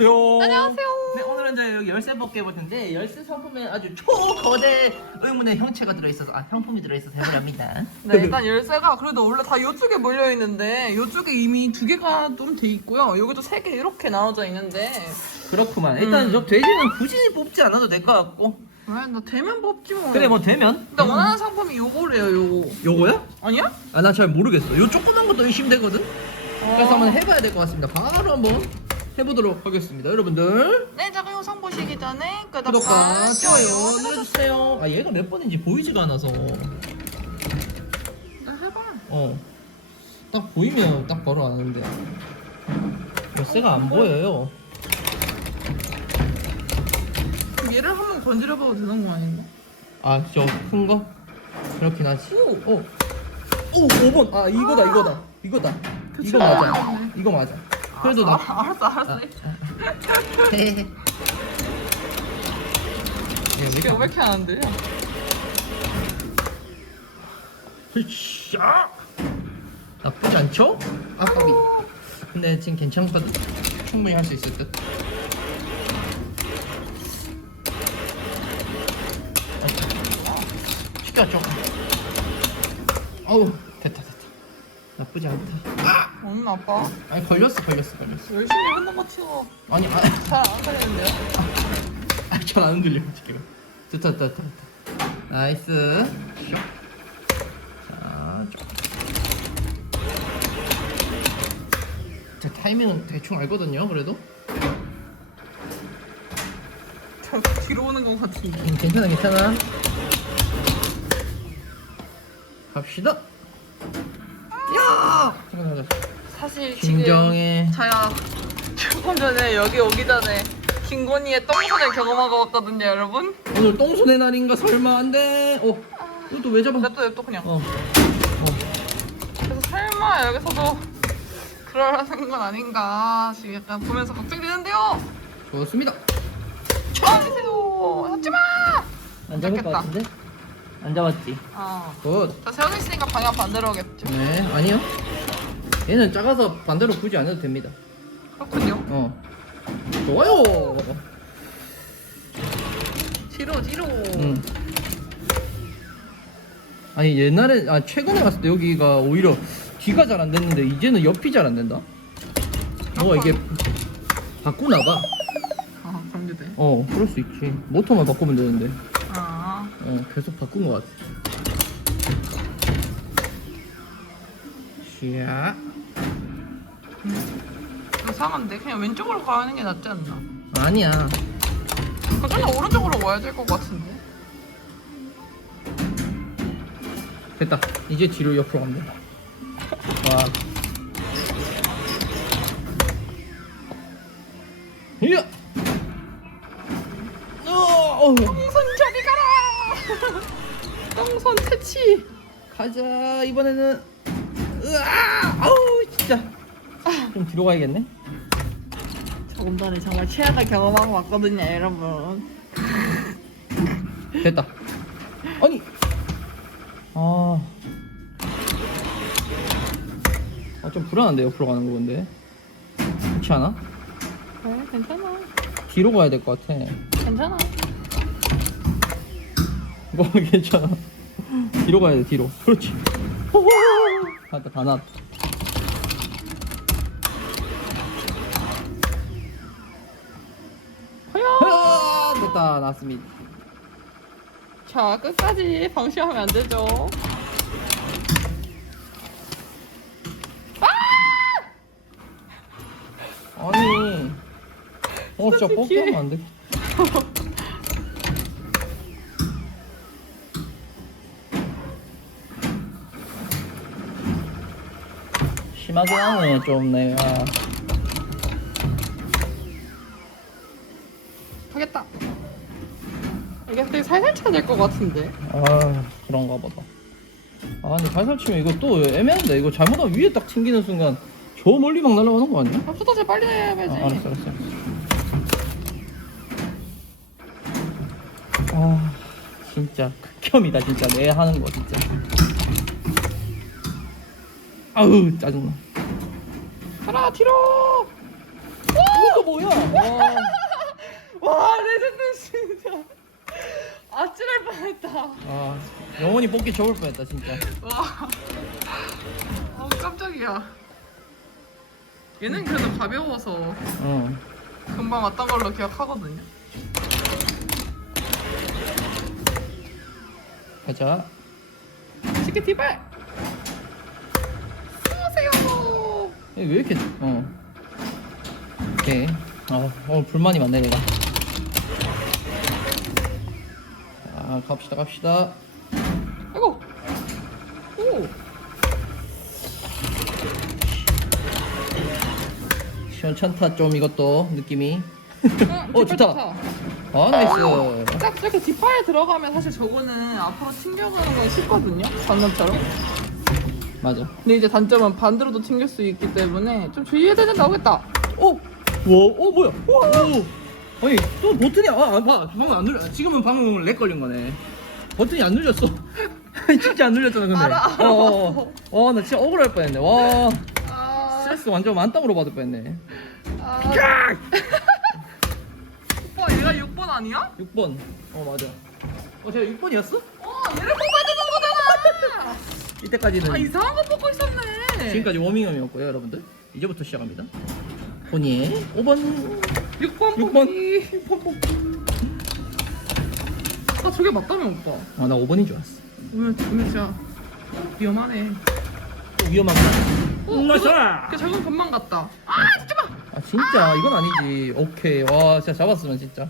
안녕하세요. 안녕하세요. 네, 오늘은 저희 여기 열쇠 뽑기 해볼 텐데 열쇠 상품에 아주 초거대 의문의 형체가 들어있어서 아 형품이 들어있어서 해보랍니다. 네, 일단 열쇠가 그래도 원래 다 이쪽에 몰려 있는데 이쪽에 이미 두 개가 좀 돼 있고요. 여기도 세 개 이렇게 나눠져 있는데 그렇구만. 일단 음. 저 돼지는 굳이 뽑지 않아도 될 것 같고. 왜? 나 되면 뽑지 뭐. 그래 뭐 되면. 나 원하는 상품이 요거래요, 요거. 요거야? 아니야? 아 나 잘 모르겠어. 요 조그만 것도 의심되거든. 그래서 어. 한번 해봐야 될 것 같습니다. 바로 한번 해보도록 하겠습니다. 여러분들 네, 자 영상 보시기 전에 구독과, 구독과 좋아요 눌러주세요. 아 얘가 몇 번인지 보이지가 않아서. 나 해봐. 어. 딱 보이면 딱 바로 아는데. 열쇠가 안 보여요. 그럼 얘를 한번 건드려봐도 되는 거 아닌가? 아, 저 큰 거? 그렇긴 하지. 오! 오. 오, 5번. 아, 이거다, 이거다. 이거다. 이거 맞아. 안 이거 맞아. 그래도 아, 나. 알았어, 알았어. 아, 헤헤헤. 이게 왜 이렇게 안 돼? 으쌰! 나쁘지 않죠? 아 까비. 근데 지금 괜찮거든. 충분히 할 수 있을 듯. 시켜 좀. 어우 됐다 됐다. 나쁘지 않다. 오 늘 아빠 아니 걸렸어 걸렸어 걸렸어. 열심히 한번 맞춰. 아니 아, 잘안 되는데요? 아 잘안 흔들려 지금. 됐다 됐다 됐다. 됐다. 나이스. 슉. 자 쭉. 제 타이밍은 대충 알거든요 그래도. 저 뒤로 오는 것 같은데. 음, 괜찮아 괜찮아. 갑시다. 야! 잠깐 잠깐. 사실 지금 김정혜. 제가 조금 전에 여기 오기 전에 김건희의 똥손을 경험하고 왔거든요, 여러분. 오늘 똥손의 날인가 설마 안 돼. 어. 이것도 왜 잡아? 냅둬 냅둬 그냥. 어. 어. 그래서 설마 여기서도 그러라는 건 아닌가 지금 약간 보면서 걱정되는데요. 좋습니다. 쳐주세요. 하지 마. 안 잡을 것 잡겠다. 같은데? 안 잡았지. 아, 굿. 자 세워져 있으니까 방향 반대로 오겠죠. 네, 아니요. 얘는 작아서 반대로 굳이 안 해도 됩니다. 그렇군요. 어. 좋아요. 뒤로 뒤로. 응. 아니 옛날에 아 최근에 갔을 때 여기가 오히려 뒤가 잘 안 됐는데 이제는 옆이 잘 안 된다. 뭐가 이게 바꾸나 봐. 아, 그럼 돼. 어, 그럴 수 있지. 모터만 바꾸면 되는데. 아, 어, 계속 바꾼 것 같아. 샤. 이상한데 그냥 왼쪽으로 가는 게 낫지 않나? 아니야. 그냥 오른쪽으로 와야 될 것 같은데. 됐다. 이제 뒤로 옆으로 가면 된다. 와. 이야. 어, 어. 똥손 저리 가라. 똥손 퇴치. 가자. 이번에는 으아! 아우, 진짜. 좀 뒤로 가야겠네. 조금 전에 정말 최악을 경험하고 왔거든요, 여러분. 됐다. 아니. 아. 아, 좀 불안한데, 옆으로 가는 거 근데. 그렇지 않아? 네, 괜찮아. 뒤로 가야 될 것 같아. 괜찮아. 뭐 괜찮아. 뒤로 가야 돼 뒤로. 그렇지. 나왔다 다 나왔다. 아, 됐다 나왔습니다. 자, 끝까지 방심하면 안 되죠. 아니. 어 진짜 뽑기 하면 안 돼. 심하게 하네 좀 내가. 하겠다. 이게 되게 살살 쳐야 될 것 같은데. 아 그런가 보다 아 근데 살살 치면 이거 또 애매한데 이거 잘못하면 위에 딱 튕기는 순간 저 멀리 막 날아가는 거 아니야? 합수다 제 빨리 해야지. 아, 알았어 알았어 아 진짜 극혐이다 진짜 내 하는 거 진짜 아우 짜증나 가라 뒤로. 이거 뭐야? 와. 와 레전드 진짜 아찔할 뻔했다 아, 영원히 뽑기 접을 뻔했다 진짜. 와 어, 깜짝이야 얘는 그래도 가벼워서 어. 금방 왔던 걸로 기억하거든요 가자. 치킨 티발 쏘세요 왜 이렇게 어. 오케이. 아, 오늘 불만이 많네 내가. 아, 갑시다 갑시다. 아이고 오 시원찮다 좀 이것도 느낌이. 응, 어, 뒷발 좋다. 아 나이스. 딱 이렇게 뒷팔 들어가면 사실 저거는 앞으로 튕겨가는 건 쉽거든요 장난처럼 맞아. 근데 이제 단점은 반대로도 튕길 수 있기 때문에 좀 주의해야 되는 나오겠다 오! 와, 어 뭐야? 와, 오. 아니 또 버튼이 아, 아 봐. 방금 안 눌려. 지금은 방금 렉 걸린 거네. 버튼이 안 눌렸어. 진짜 안 눌렸잖아 근데. 알아. 어, 어, 어. 와, 나 진짜 억울할 뻔했네. 와, 아, 스트레스 완전 만땅으로 받을 뻔했네. 아. 오빠 얘가 6번 아니야? 6번. 어 맞아. 어 제가 6번이었어? 어 얘를 거잖아 이때까지는 아 이상한 거 뽑고 있었네 지금까지 워밍업이었고요, 여러분들. 이제부터 시작합니다. 포니의 5번. 6번 육 뽑기 6번 뽑기 아 저게 맞다며 오빠 아, 나 5번인 줄 알았어. 오늘 오늘 진짜 위험하네 또 위험한 거. 어, 나이스! 그 적은 금방 갔다 아 잠깐만 아 진짜 이건 아니지. 오케이. 와, 진짜 잡았으면 진짜.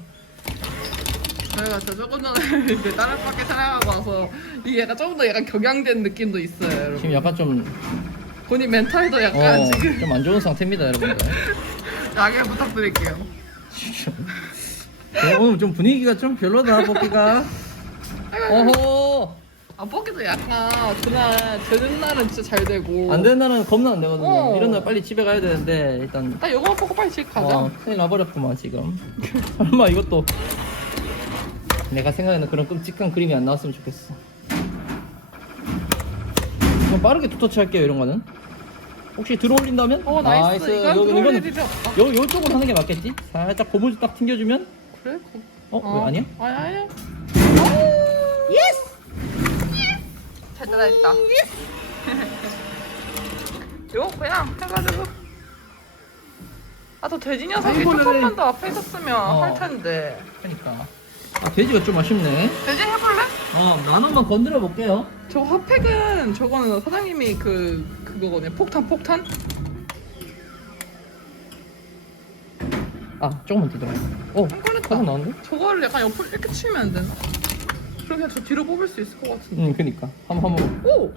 저희가 저 조금 전에 이제 다른 밖에 촬영하고 와서 이게 약간 조금 더 약간 격양된 느낌도 있어요 여러분 지금 약간 좀 본인 멘탈도 약간 어, 지금 좀 안 좋은 상태입니다, 여러분들. 양해 부탁드릴게요 어, 오늘 좀 분위기가 좀 별로다, 뽑기가. 어허. 아 뽑기도 약간 그날 되는 날은 진짜 잘 되고 안 되는 날은 겁나 안 되거든요. 어. 이런 날 빨리 집에 가야 되는데, 일단. 딱 요거만 뽑고 빨리 집 가자 어, 큰일 나버렸구만, 지금. 설마 이것도. 내가 생각하는 그런 끔찍한 그림이 안 나왔으면 좋겠어. 좀 빠르게 투터치 할게요, 이런 거는. 혹시 들어올린다면? 어 나이스, 이건 여기, 들어올 이거는 일이죠 아, 요, 요쪽으로 하는 게 맞겠지? 살짝 고무줄 딱 튕겨주면? 그래? 거... 어, 왜 아니야? 아니 아니 예스! 잘 따라했다 요 그냥 해가지고 아저 돼지 녀석이 조금만 네. 더 앞에 있었으면 어. 할 텐데 그러니까. 아, 돼지가 좀 아쉽네. 돼지 해볼래? 어, 만 원만 건드려 볼게요. 저 핫팩은 저거는 사장님이 그 그거거든요 폭탄 폭탄 아, 조금만 뒤돌아. 어, 안 걸렸다 가장 나왔는데? 저거를 약간 옆으로 이렇게 치면 안 되나? 그럼 그냥 저 뒤로 뽑을 수 있을 것 같은데 응, 그니까. 한번, 한번. 오!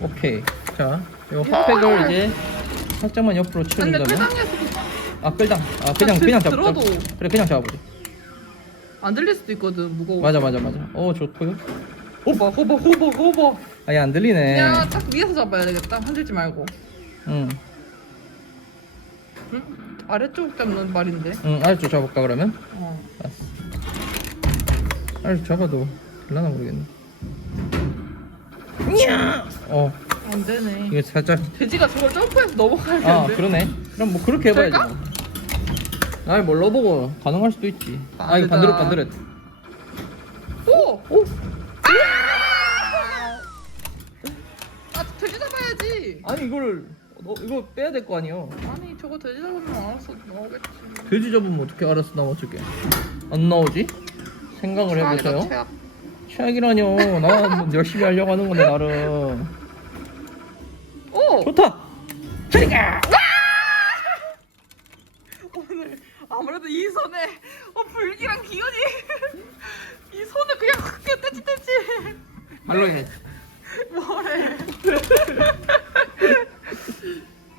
오케이. 자, 요 야! 핫팩을 이제 살짝만 옆으로 근데 치워준다면. 끌당에서도 아, 끌당. 아, 그냥, 아, 그냥 들- 잡자. 들어도. 그래, 그냥 잡아보자. 안 들릴 수도 있거든 무거워 맞아, 맞아, 맞아. 어, 좋고요. 호버 호버 호버 호버 아예 안 들리네. 그냥 딱 위에서 잡아야 되겠다 흔들지 말고 응, 응? 아래쪽 잡는 말인데 응, 아래쪽 잡을까, 그러면? 어. 알았어. 아래쪽 잡아도 될라나 모르겠네. 어, 안 되네 이게 살짝. 돼지가 저걸 점프해서 넘어가야 아, 되는데 그러네. 그럼 뭐 그렇게 해봐야지. 될까? 뭐. 아이, 뭘 넣어보고 가능할 수도 있지. 아, 이거. 반대로, 반대로. 오! 오! 아 돼지 잡아야지 아니 이걸 너 이거 빼야 될 거 아니야. 아니 저거 돼지 잡으면 알아서 나오겠지 돼지 잡으면 어떻게 알아서 나와 저게? 안 나오지? 생각을 최악이다, 해보세요. 최악. 최악이라뇨. 나는 열심히 하려고 하는 건데 나름. 오! 좋다. 저리가. 오늘 아무래도 이 손에 어, 불길한 기운이 이 손을 그냥 크게 떼지 떼지 말로 해. 뭐래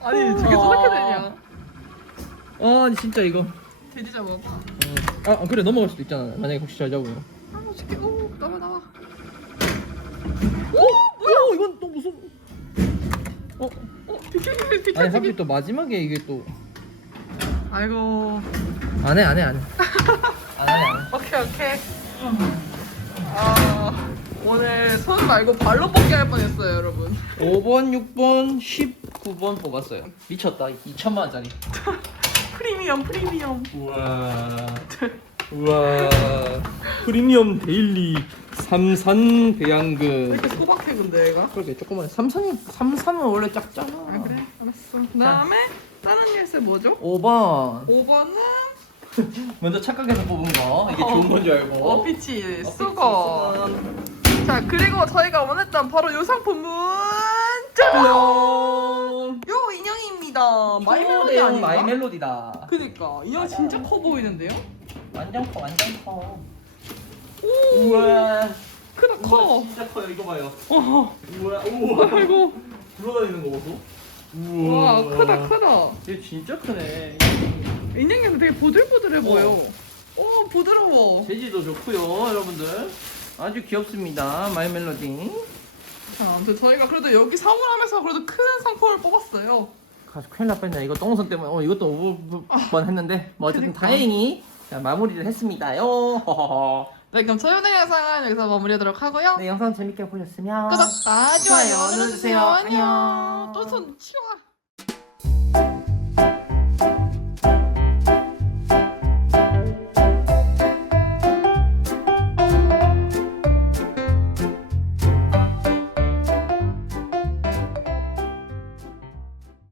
아니 저게 저렇게 되냐 아 진짜 이거. 돼지 잡아봐 아 아, 그래 넘어갈 수도 있잖아. 만약에 혹시 잘 잡으면. 아 어떡해 오 나와 나와 오 뭐야? 이건 또 무슨? 어? 어 비켜주세요 아니 비켜주세요 하필 또 마지막에 이게 또. 아이고 안 해 안 해 안 해. 안해 안해. 오케이 오케이 아 오늘 손 말고 발로 뽑기 할 뻔했어요 여러분 5번, 6번, 19번 뽑았어요. 미쳤다. 2천만 원짜리. 프리미엄 프리미엄. 우와. 우와. 프리미엄 데일리 삼산 배양근. 이렇게 소박해 근데 얘가. 그러게 조금만 삼산이 삼산은 원래 작잖아. 아 그래 알았어. 그다음에 다른 열쇠 뭐죠? 5번. 5번은 먼저 착각해서 뽑은 거. 이게 좋은 건 줄 알고. 어 피치 수거. 자 그리고 저희가 원했던 바로 요 상품은 짜잔! 뿅. 요 인형입니다. 마이멜로디 초대형 아닌가? 마이멜로디다. 그니까 인형 진짜 커 보이는데요? 완전 커, 완전 커. 오 우와. 크다 우와, 커. 진짜 커요. 이거 봐요. 어, 우와, 우와. 아이고 굴러다니는 거 보소. 와 크다 크다. 얘 진짜 크네. 인형이 되게 보들보들해 보여. 오 부드러워. 재질도 좋고요, 여러분들. 아주 귀엽습니다. 마이 멜로디. 자, 아무튼 저희가 그래도 여기 사물함에서 그래도 큰 상품을 뽑았어요. 가서 큰일 날 뻔했네. 이거 똥손 때문에 어 이것도 오번 했는데 뭐 어쨌든 그러니까. 다행히 자, 마무리를 했습니다요. 허허허. 네, 그럼 저희 오늘 영상은 여기서 마무리하도록 하고요. 네, 영상 재밌게 보셨으면 구독과 좋아요 눌러주세요. 안녕. 안녕. 또손 치워.